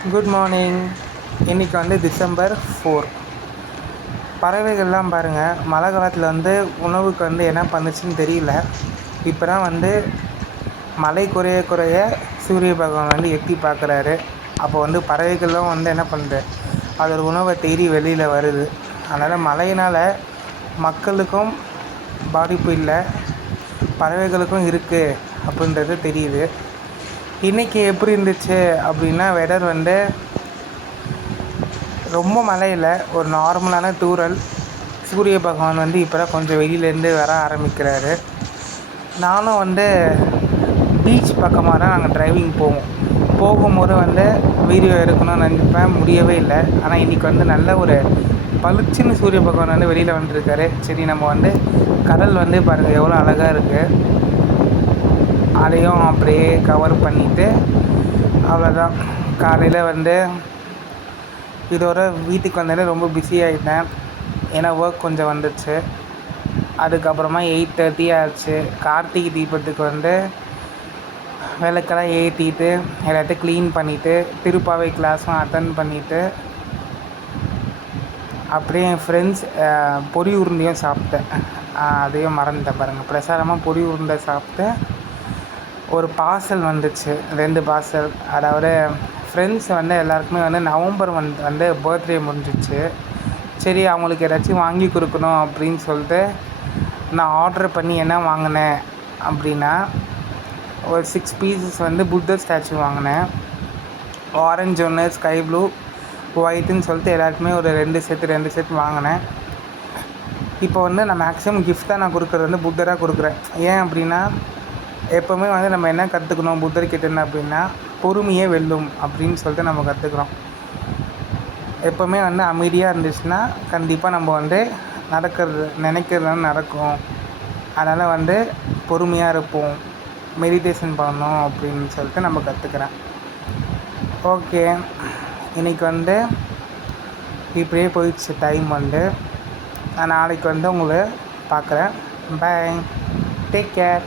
Good morning. இன்றைக்கி வந்து December 4. பறவைகள்லாம் பாருங்கள், மழை காலத்தில் வந்து உணவுக்கு வந்து என்ன பண்ணுச்சுன்னு தெரியல. இப்போ தான் வந்து மழை குறைய குறைய சூரிய பகவான் வந்து எட்டி பார்க்குறாரு. அப்போ வந்து பறவைகளும் வந்து என்ன பண்ணுது, அதோட உணவை தேடி வெளியில் வருது. அதனால் மழையினால் மக்களுக்கும் பாதிப்பு இல்லை, பறவைகளுக்கும் இருக்குது அப்படின்றது தெரியுது. இன்றைக்கி எப்படி இருந்துச்சு அப்படின்னா, வெதர் வந்து ரொம்ப மழை இல்லை, ஒரு நார்மலான தூறல். சூரிய பகவான் வந்து இப்போ தான் கொஞ்சம் வெளியிலேருந்து வர ஆரம்பிக்கிறாரு. நானும் வந்து பீச் பக்கமாக தான் நாங்கள் டிரைவிங் போகும்போது வந்து வீடியோ எடுக்கணும்னு நினைப்பேன், முடியவே இல்லை. ஆனால் இன்றைக்கி வந்து நல்ல ஒரு பளிச்சுன்னு சூரிய பகவான் வந்து வெளியில் வந்துருக்காரு. சரி, நம்ம வந்து கடல் வந்து பாருங்கள் எவ்வளோ அழகாக இருக்குது, அதையும் அப்படியே கவர் பண்ணிவிட்டு அவ்வளோதான். காலையில் வந்து இதோட வீட்டுக்கு வந்தோடனே ரொம்ப பிஸி ஆகிட்டேன், ஏன்னா ஒர்க் கொஞ்சம் வந்துடுச்சு. அதுக்கப்புறமா 8:30 ஆச்சு. கார்த்திகை தீபத்துக்கு வந்து விளக்கெல்லாம் ஏற்றிட்டு எல்லாத்தையும் க்ளீன் பண்ணிவிட்டு திருப்பாவை கிளாஸும் அட்டன் பண்ணிவிட்டு அப்படியே என் ஃப்ரெண்ட்ஸ் பொரி உருண்டையும் சாப்பிட்டேன். அதையும் மறந்துட்டேன் பாருங்கள். பிரசாதமாக பொரி உருண்டை சாப்பிட்டு ஒரு பார்சல் வந்துச்சு, 2 பார்சல். அதாவது ஃப்ரெண்ட்ஸ் வந்து எல்லாருக்குமே வந்து நவம்பர் வந்து பர்த்டே முடிஞ்சிச்சு. சரி, அவங்களுக்கு ஏதாச்சும் வாங்கி கொடுக்கணும் அப்படின்னு சொல்லிட்டு நான் ஆர்டர் பண்ணி என்ன வாங்கினேன் அப்படின்னா, ஒரு 6 பீசஸ் வந்து புத்தர் ஸ்டாச்சு வாங்கினேன். ஆரஞ்சு ஒன்று, ஸ்கை ப்ளூ, ஒயிட்டுன்னு சொல்லிட்டு எல்லாருக்குமே ஒரு 2 செட் வாங்கினேன். இப்போ வந்து நான் மேக்ஸிமம் கிஃப்டாக நான் கொடுக்குறது வந்து புத்தராக கொடுக்குறேன். ஏன் அப்படின்னா, எப்போவுமே வந்து நம்ம என்ன கற்றுக்கணும் புத்தர்கிட்ட அப்படின்னா, பொறுமையே வெல்லும் அப்படின்னு சொல்லிட்டு நம்ம கற்றுக்குறோம். எப்போவுமே வந்து அமைதியாக இருந்துச்சுன்னா கண்டிப்பாக நம்ம வந்து நினைக்கிறது நடக்கும். அதனால் வந்து பொறுமையாக இருப்போம், மெடிடேஷன் பண்ணணும் அப்படின்னு சொல்லிட்டு நம்ம கற்றுக்குறேன். ஓகே, இன்றைக்கி வந்து இப்படியே போயிடுச்சு டைம் வந்து. நான் நாளைக்கு வந்து உங்களை பார்க்குறேன். Bye, take care.